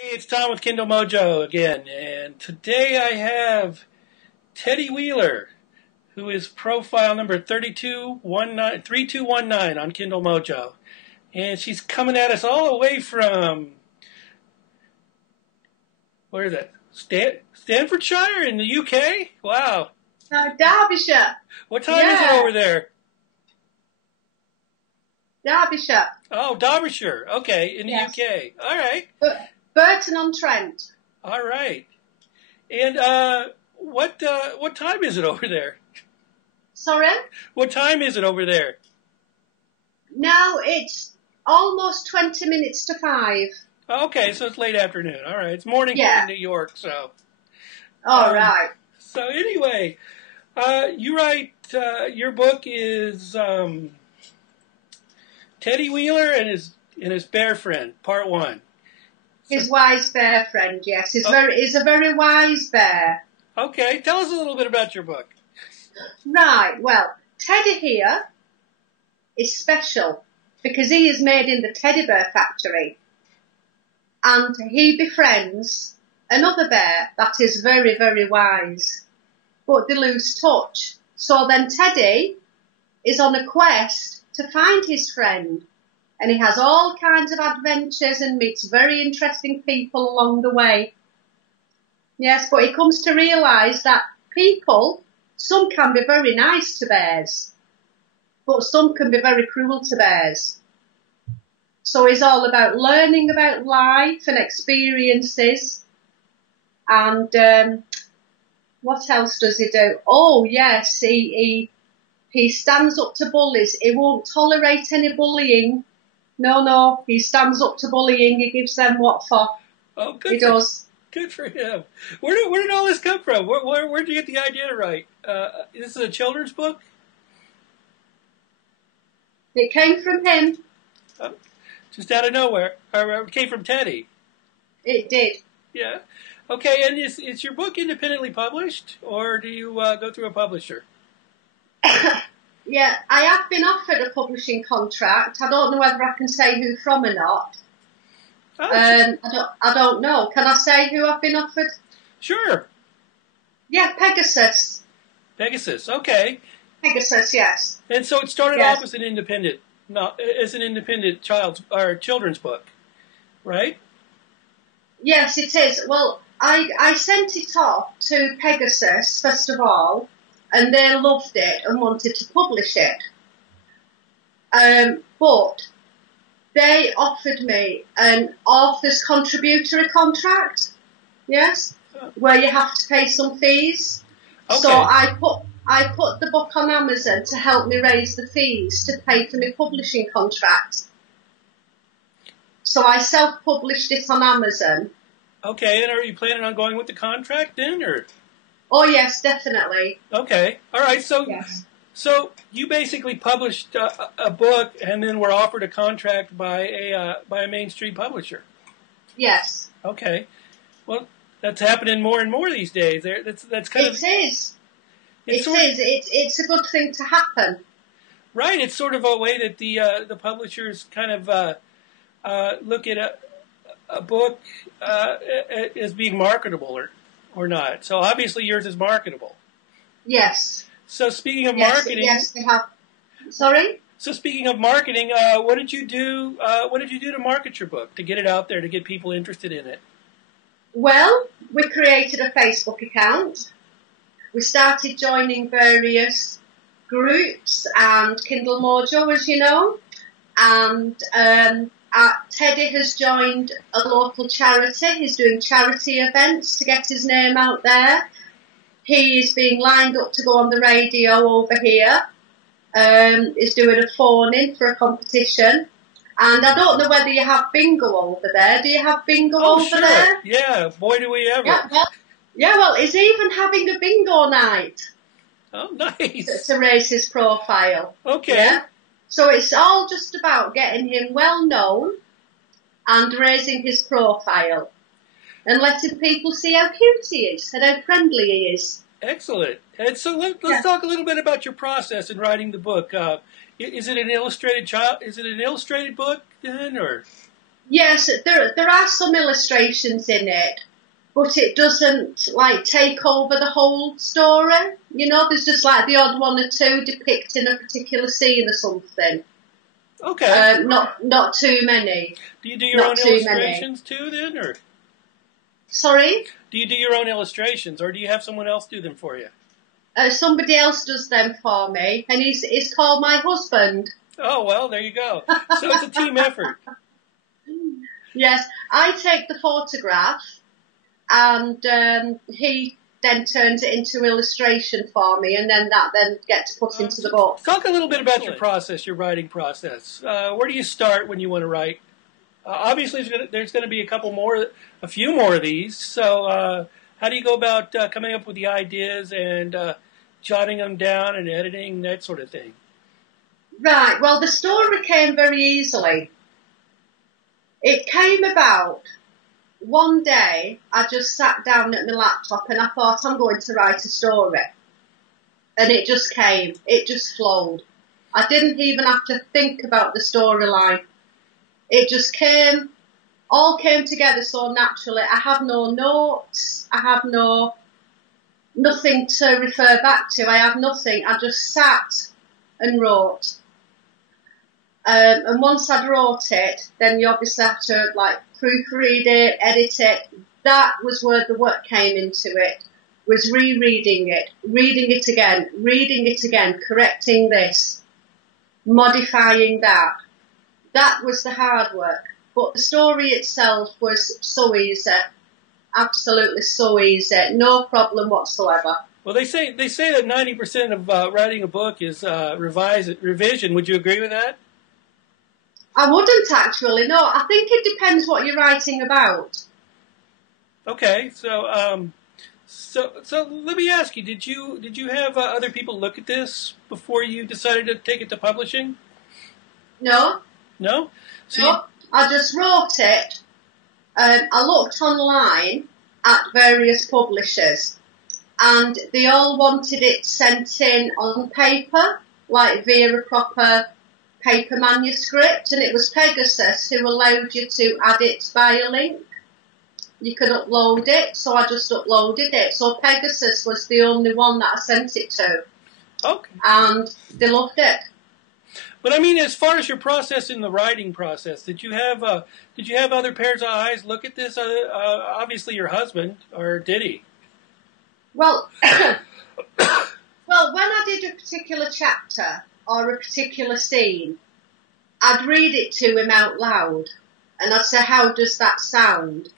Hey, it's Tom with Kindlemojo again, and today I have Teddy Wheeler, who is profile number 3219 on Kindlemojo, and she's coming at us all the way from where is it? Stanfordshire in the UK. Wow! Derbyshire. What time is it over there? Derbyshire. Oh, Derbyshire. Okay, in the Yes. UK. All right. Burton-on-Trent. All right. And what time is it over there? Sorry? What time is it over there? Now it's almost 20 minutes to 5. Okay, so it's late afternoon. All right, it's morning here Yeah. in New York. So, All right. so anyway, you write. Your book is Teddy Wheeler and his bear friend, Part 1. His wise bear friend, yes. He's a very wise bear. Okay, tell us a little bit about your book. Right, well, Teddy here is special because he is made in the teddy bear factory. And he befriends another bear that is very, very wise. But they lose touch. So then Teddy is on a quest to find his friend. And he has all kinds of adventures and meets very interesting people along the way. Yes, but he comes to realise that people, some can be very nice to bears, but some can be very cruel to bears. So he's all about learning about life and experiences. And what else does he do? Oh, yes, he stands up to bullies. He won't tolerate any bullying. No, he stands up to bullying. He gives them what for. Oh, good. He does. Good for him. Where did all this come from? Where did you get the idea to write? This is a children's book? It came from him. Oh, just out of nowhere. Or it came from Teddy. It did. Yeah. Okay, and is your book independently published, or do you go through a publisher? Yeah, I have been offered a publishing contract. I don't know whether I can say who from or not. Oh, I don't know. Can I say who I've been offered? sure. Yeah, Pegasus. Pegasus. Okay. Pegasus, yes. And so it started Yes. off as an independent, children's book, right? Yes, it is. Well, I sent it off to Pegasus, first of all, and they loved it and wanted to publish it. But they offered me an author's contributory contract, yes, where you have to pay some fees. Okay. So I put the book on Amazon to help me raise the fees to pay for my publishing contract. So I self-published it on Amazon. Okay, and are you planning on going with the contract then, or? Oh yes, definitely. Okay, all right. So, Yes. so you basically published a book, and then were offered a contract by a mainstream publisher. Yes. Okay, well, that's happening more and more these days. That's kind of It is. it's It's a good thing to happen. right. It's sort of a way that the publishers kind of look at a book as being marketable or not. So obviously yours is marketable. Yes. So speaking of Yes. marketing, Yes, they have. Sorry? so speaking of marketing, what did you do? What did you do to market your book, to get it out there, to get people interested in it? Well, we created a Facebook account. We started joining various groups and Kindlemojo, as you know. And Teddy has joined a local charity. He's doing charity events to get his name out there. He is being lined up to go on the radio over here. He's doing a phone-in for a competition. And I don't know whether you have bingo over there. Do you have bingo over sure. there? Yeah, boy, do we ever. Yeah, well, he's even having a bingo night Oh, nice. to raise his profile. Okay. Yeah? So it's all just about getting him well known and raising his profile and letting people see how cute he is and how friendly he is. Excellent. And so let's talk a little bit about your process in writing the book. Is it an illustrated book then, or? Yes, there are some illustrations in it, but it doesn't like take over the whole story. You know, there's just like the odd one or two depicting a particular scene or something. Okay. Not too many. Do you do your Not own too illustrations too, then, or Sorry? do you do your own illustrations, or do you have someone else do them for you? Somebody else does them for me, and he's called my husband. Oh, well, there you go. So it's a team effort. Yes, I take the photograph, and he then turns it into illustration for me, and then that then gets put into the book. Talk a little bit about your process, your writing process. Where do you start when you want to write? Obviously, there's going to be a few more of these. So, how do you go about coming up with the ideas and jotting them down and editing, that sort of thing? Right. Well, the story came very easily. It came about one day. I just sat down at my laptop and I thought, I'm going to write a story. And it just came. It just flowed. I didn't even have to think about the storyline. It just all came together so naturally. I have no notes. I have nothing to refer back to. I have nothing. I just sat and wrote. And once I'd wrote it, then you obviously have to like proofread it, edit it. That was where the work came into it, was reading it again, correcting this, modifying that. That was the hard work. But the story itself was so easy, absolutely so easy, no problem whatsoever. Well, they say that 90% of writing a book is revision. Would you agree with that? I wouldn't actually. No, I think it depends what you're writing about. Okay, so let me ask you: Did you have other people look at this before you decided to take it to publishing? No. No. So no. I just wrote it. I looked online at various publishers, and they all wanted it sent in on paper, like via a proper paper manuscript, and it was Pegasus who allowed you to add it via link. You could upload it, so I just uploaded it. So Pegasus was the only one that I sent it to. Okay. And they loved it. But I mean, as far as your process in the writing process, did you have other pairs of eyes look at this? Obviously, your husband, or did he? Well, when I did a particular chapter or a particular scene, I'd read it to him out loud, and I'd say, "How does that sound?"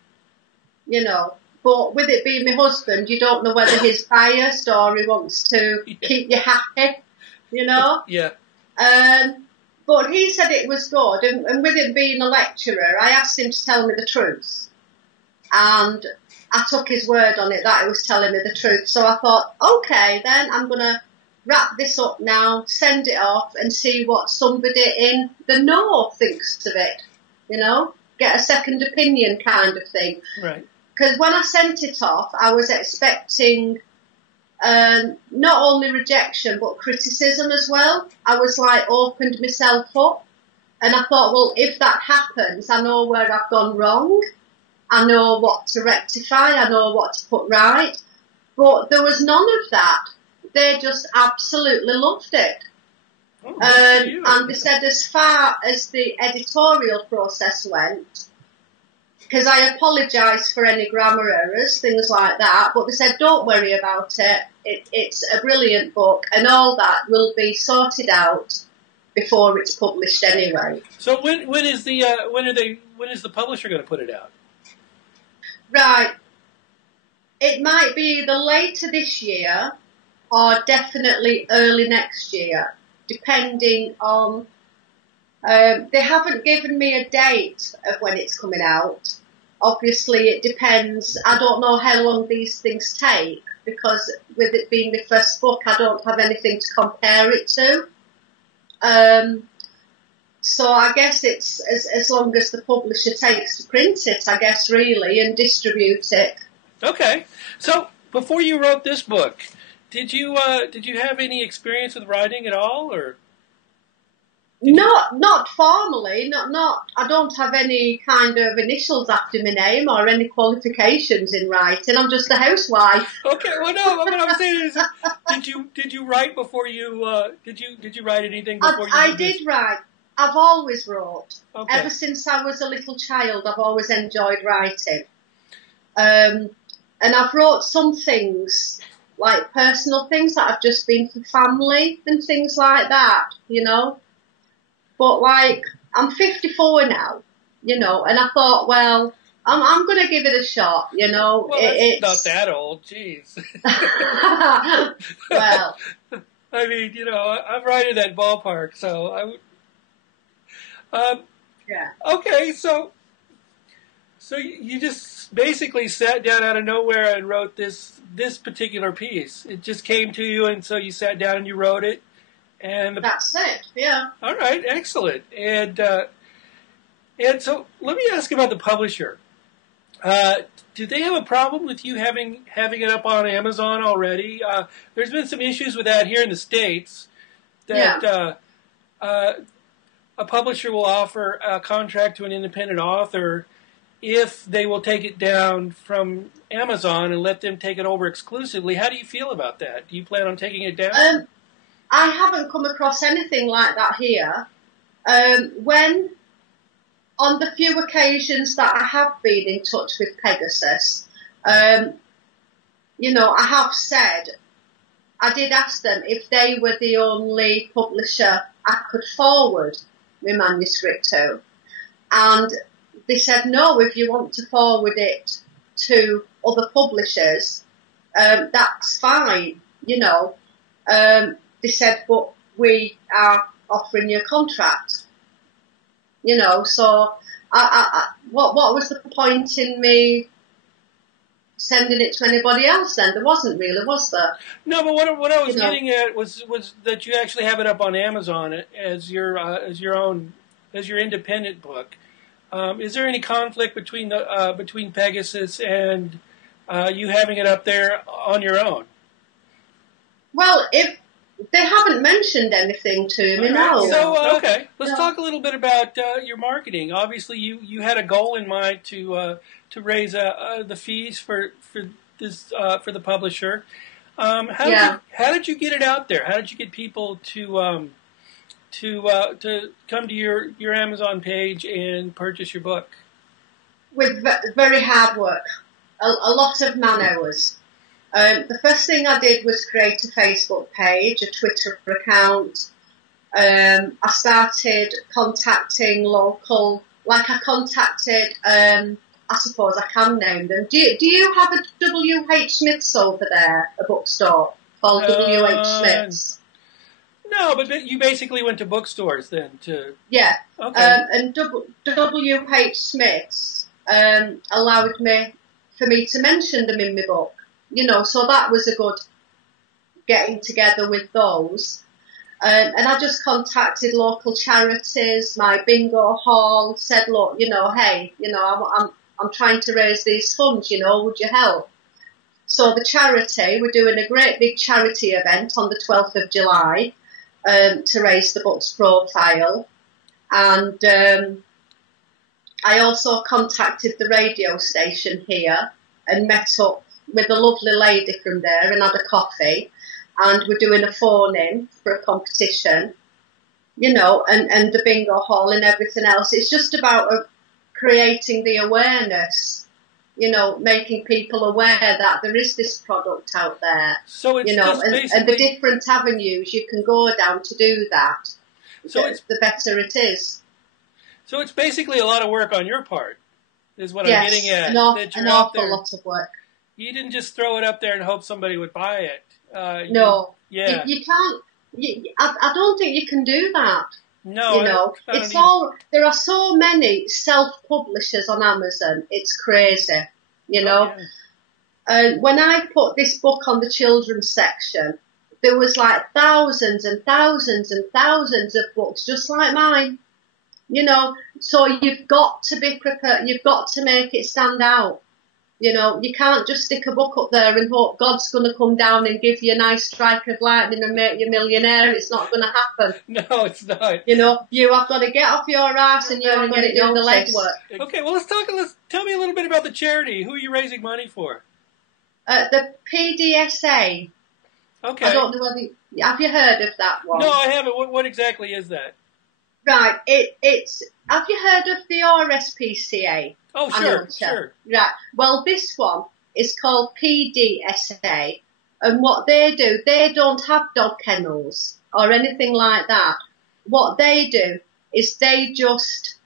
You know. But with it being my husband, you don't know whether he's biased or he wants to keep you happy. You know. Yeah. But he said it was good, and with him being a lecturer, I asked him to tell me the truth. And I took his word on it that he was telling me the truth. So I thought, okay, then I'm going to wrap this up now, send it off, and see what somebody in the know thinks of it. You know, get a second opinion kind of thing. Right. Because when I sent it off, I was expecting not only rejection, but criticism as well. I was like, opened myself up. And I thought, well, if that happens, I know where I've gone wrong. I know what to rectify. I know what to put right. But there was none of that. They just absolutely loved it. Oh, and they said as far as the editorial process went, because I apologised for any grammar errors, things like that, but they said, don't worry about it. It's a brilliant book, and all that will be sorted out before it's published anyway. So when is the publisher going to put it out? Right. It might be either later this year or definitely early next year, depending on... they haven't given me a date of when it's coming out. Obviously, it depends. I don't know how long these things take, because with it being the first book, I don't have anything to compare it to. So I guess it's as long as the publisher takes to print it, I guess, really, and distribute it. Okay. So before you wrote this book, did you have any experience with writing at all, or? Not formally, not. I don't have any kind of initials after my name or any qualifications in writing. I'm just a housewife. Okay, well, no. What I'm saying is, did you write before you did you write anything before you? I did write. I've always wrote. Okay. Ever since I was a little child, I've always enjoyed writing. And I've wrote some things, like personal things that have just been for family and things like that, you know. But like, I'm 54 now, you know, and I thought, well, I'm going to give it a shot, you know. Well, it's not that old, jeez. Well, I mean, you know, I'm right in that ballpark, so I would. yeah. Okay, so you just basically sat down out of nowhere and wrote this particular piece. It just came to you, and so you sat down and you wrote it. And that's it. Yeah. All right, excellent. And so let me ask about the publisher. Do they have a problem with you having it up on Amazon already? There's been some issues with that here in the States. That a publisher will offer a contract to an independent author if they will take it down from Amazon and let them take it over exclusively. How do you feel about that? Do you plan on taking it down? I haven't come across anything like that here. When, on the few occasions that I have been in touch with Pegasus, you know, I have said, I did ask them if they were the only publisher I could forward my manuscript to. And they said, no, if you want to forward it to other publishers, that's fine, you know. They said, but we are offering you a contract, you know. So, what was the point in me sending it to anybody else? Then there wasn't really, was there? No, but what I was getting at was that you actually have it up on Amazon as your independent book. Is there any conflict between Pegasus and you having it up there on your own? Well, if they haven't mentioned anything to me, no. So, okay, let's talk a little bit about your marketing. Obviously, you had a goal in mind to raise the fees for this for the publisher. How did you get it out there? How did you get people to come to your Amazon page and purchase your book? With very hard work, a lot of man hours. The first thing I did was create a Facebook page, a Twitter account. I started contacting local, like I contacted, I suppose I can name them. Do you have a W.H. Smith's over there, a bookstore called W.H. Smith's? No, but you basically went to bookstores then to... Yeah. Okay. And W.H. Smith's allowed for me to mention them in my book. You know, so that was a good getting together with those. And I just contacted local charities, my bingo hall, said, look, you know, hey, you know, I'm trying to raise these funds, you know, would you help? So the charity, we're doing a great big charity event on the 12th of July to raise the book's profile. And I also contacted the radio station here and met up with a lovely lady from there and had a coffee, and we're doing a phone-in for a competition, you know, and the bingo hall and everything else. It's just about creating the awareness, you know, making people aware that there is this product out there, so it's, you know, and the different avenues you can go down to do that, so the better it is. So it's basically a lot of work on your part, is what I'm getting at. An awful lot of work. You didn't just throw it up there and hope somebody would buy it. No. You can't. I don't think you can do that. No. You know, there are so many self-publishers on Amazon. It's crazy. You know. When I put this book on the children's section, there was like thousands and thousands and thousands of books just like mine. You know, so you've got to be prepared. You've got to make it stand out. You know, you can't just stick a book up there and hope God's going to come down and give you a nice strike of lightning and make you a millionaire. It's not going to happen. No, it's not. You know, you have got to get off your ass and you're going to do the legwork. Okay, well, tell me a little bit about the charity. Who are you raising money for? The PDSA. Okay. I don't know whether have you heard of that one? No, I haven't. What exactly is that? Right, it's. Have you heard of the RSPCA? Oh, sure. Right. Well, this one is called PDSA, and what they do, they don't have dog kennels or anything like that. What they do is they just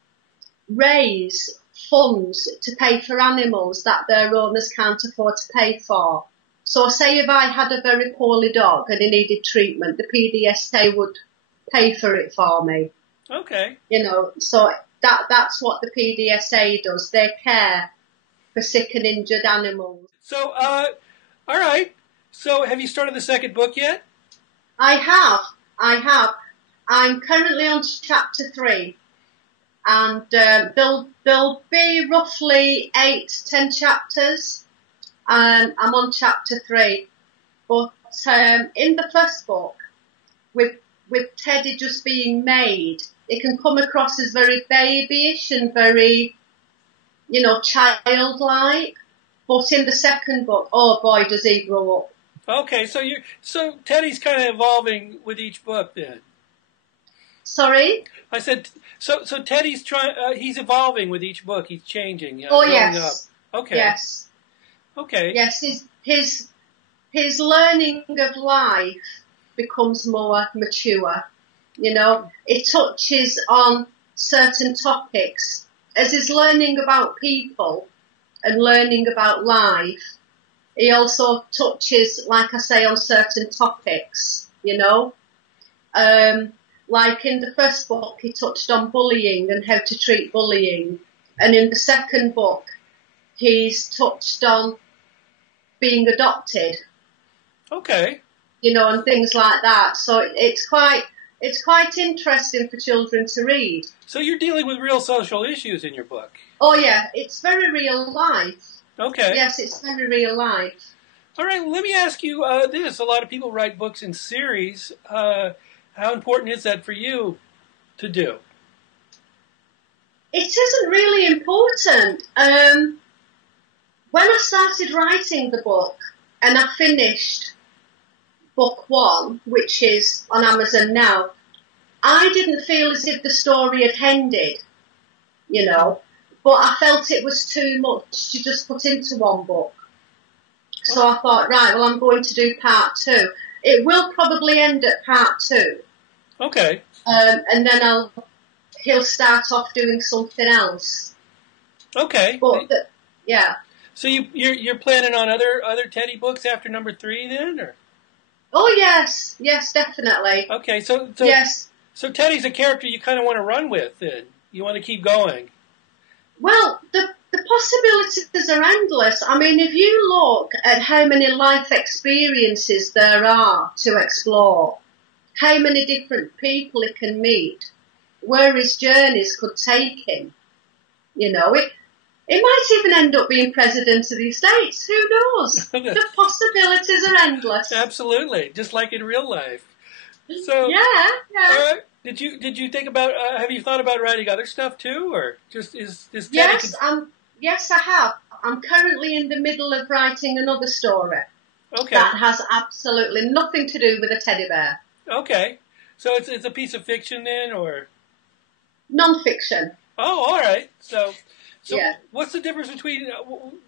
raise funds to pay for animals that their owners can't afford to pay for. So say if I had a very poorly dog and he needed treatment, the PDSA would pay for it for me. Okay. You know, so that's what the PDSA does. They care for sick and injured animals. So, all right. So have you started the second book yet? I have. I'm currently on chapter 3. And there'll be roughly 8 to 10 chapters. I'm on chapter 3. But in the first book, with Teddy just being made, it can come across as very babyish and very, you know, childlike. But in the second book, oh boy, does he grow up. Okay, so Teddy's kind of evolving with each book then. Sorry? I said so Teddy's he's evolving with each book. He's changing. Oh growing yes. Up. Okay. Yes. Okay. Yes, his learning of life becomes more mature. You know, it touches on certain topics. As he's learning about people and learning about life, he also touches, like I say, on certain topics, you know. Like in the first book, he touched on bullying and how to treat bullying. And in the second book, he's touched on being adopted. Okay. You know, and things like that. So it's quite interesting for children to read. So you're dealing with real social issues in your book. Oh yeah, it's very real life. Okay. Yes, it's very real life. All right, let me ask you this. A lot of people write books in series. How important is that for you to do? It isn't really important. When I started writing the book and I finished book 1, which is on Amazon now, I didn't feel as if the story had ended, you know, but I felt it was too much to just put into one book. So I thought, right, well, I'm going to do part 2. It will probably end at part 2. Okay. And then he'll start off doing something else. Okay. But yeah. So you're planning on other Teddy books after number 3 then, or? Oh yes, definitely. Okay, so yes. So Teddy's a character you kind of want to run with, then you want to keep going. Well, the possibilities are endless. I mean, if you look at how many life experiences there are to explore, how many different people he can meet, where his journeys could take him, you know, it might even end up being president of the States. Who knows? The possibilities are endless. Absolutely, just like in real life. So yeah. Did you think about? Have you thought about writing other stuff too, or just is Teddy? Yes, I have. I'm currently in the middle of writing another story. Okay. That has absolutely nothing to do with a teddy bear. Okay, so it's a piece of fiction then, or non-fiction. Oh, all right. So yeah. What's the difference between?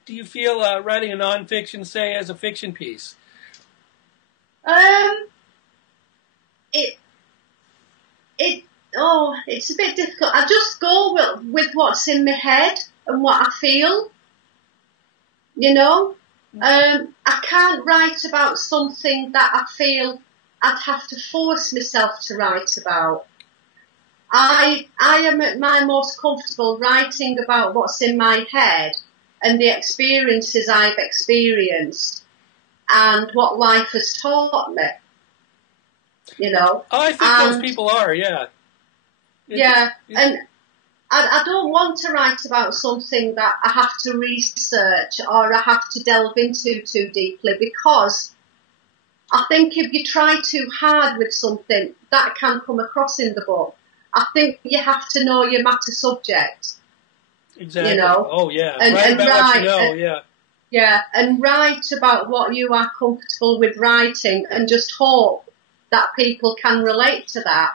Do you feel writing a non-fiction, say, as a fiction piece? It's a bit difficult. I just go with what's in my head and what I feel. You know, I can't write about something that I feel I'd have to force myself to write about. I am at my most comfortable writing about what's in my head and the experiences I've experienced and what life has taught me. You know? I think most people are, yeah. And I don't want to write about something that I have to research or I have to delve into too deeply, because I think if you try too hard with something, that can come across in the book. I think you have to know your matter subject. Exactly. You know? Oh, yeah. And Write about what you write, know, yeah. Yeah, and write about what you are comfortable with writing, and just hope that people can relate to that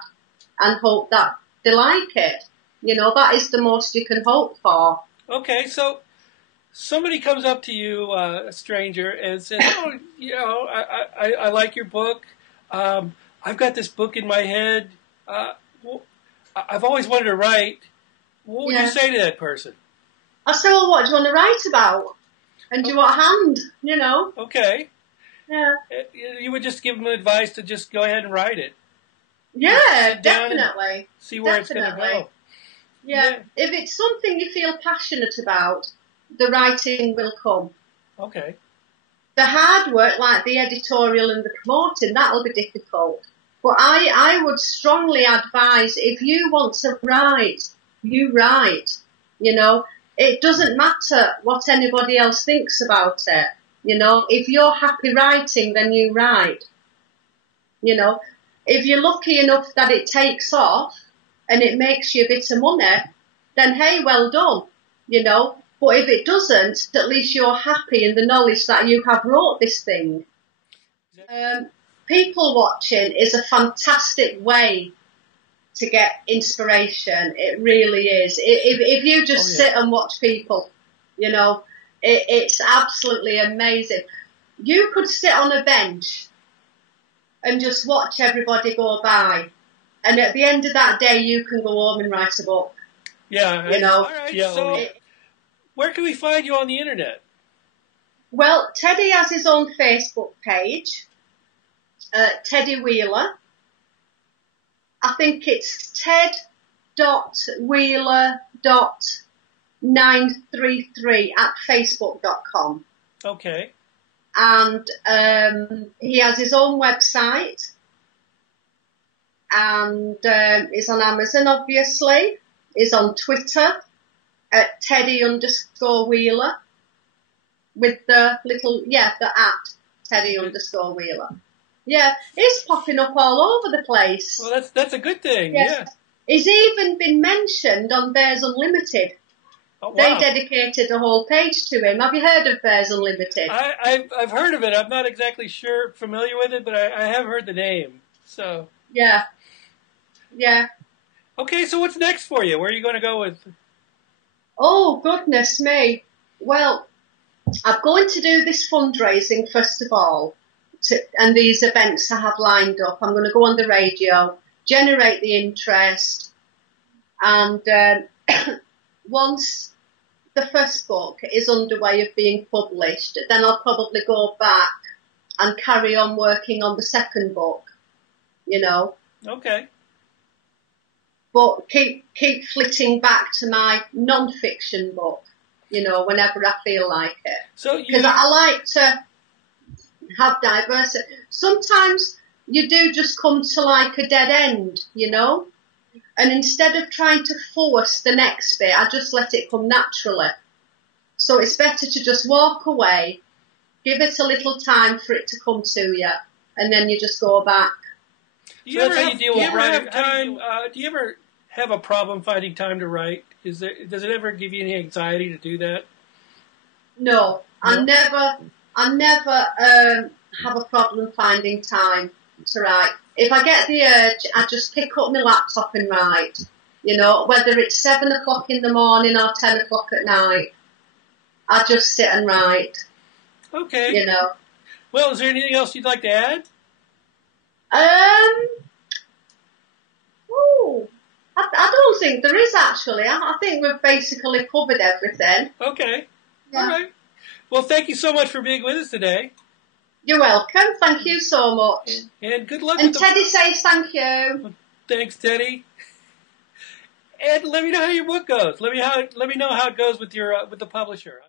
and hope that they like it. You know, that is the most you can hope for. Okay, so somebody comes up to you, a stranger, and says, "Oh, I like your book. I've got this book in my head. Well, I've always wanted to write." What would you Yeah. say to that person? I say, well, what do you want to write about? And do you want a hand, you know? Okay. Yeah. You would just give them advice to just go ahead and write it. Yeah, Sit down and definitely. see where it's going to go. Yeah. If it's something you feel passionate about, the writing will come. Okay. The hard work, like the editorial and the promoting, that'll be difficult. But I would strongly advise, if you want to write, you write. You know, it doesn't matter what anybody else thinks about it. You know, if you're happy writing, then you write. You know, if you're lucky enough that it takes off and it makes you a bit of money, then hey, well done. You know, but if it doesn't, at least you're happy in the knowledge that you have wrote this thing. People watching is a fantastic way to get inspiration. It really is. If you just sit and watch people, you know, it's absolutely amazing. You could sit on a bench and just watch everybody go by, and at the end of that day, you can go home and write a book. Yeah. You know. All right. Yeah, so, where can we find you on the internet? Well, Teddy has his own Facebook page, Teddy Wheeler. I think it's ted.wheeler.933@facebook.com. Okay. And he has his own website, and is on Amazon, obviously. Is on Twitter at Teddy_Wheeler with the little, the at Teddy_Wheeler. Yeah, it's popping up all over the place. Well, that's a good thing. Yes. Yeah. He's even been mentioned on Bears Unlimited. Oh, wow. They dedicated a whole page to him. Have you heard of Bears Unlimited? I've heard of it. I'm not exactly familiar with it, but I have heard the name. So. Yeah. Yeah. Okay, so what's next for you? Where are you going to go with? Oh, goodness me. Well, I'm going to do this fundraising first of all, and these events I have lined up. I'm going to go on the radio, generate the interest, and once the first book is underway of being published, then I'll probably go back and carry on working on the second book, you know. Okay. But keep flitting back to my non-fiction book, you know, whenever I feel like it. So because I like to have diversity. Sometimes you do just come to like a dead end, you know, and instead of trying to force the next bit, I just let it come naturally. So it's better to just walk away, give it a little time for it to come to you, and then you just go back. Do you ever have a problem finding time to write? Does it ever give you any anxiety to do that? No, I never have a problem finding time to write. If I get the urge, I just pick up my laptop and write. You know, whether it's 7 o'clock in the morning or 10 o'clock at night, I just sit and write. Okay. You know. Well, is there anything else you'd like to add? I don't think there is actually. I think we've basically covered everything. Okay. Yeah. All right. Well, thank you so much for being with us today. You're welcome. Thank you so much. And good luck. And Teddy says thank you. Thanks, Teddy. And let me know how your book goes. Let me know how it goes with your with the publisher.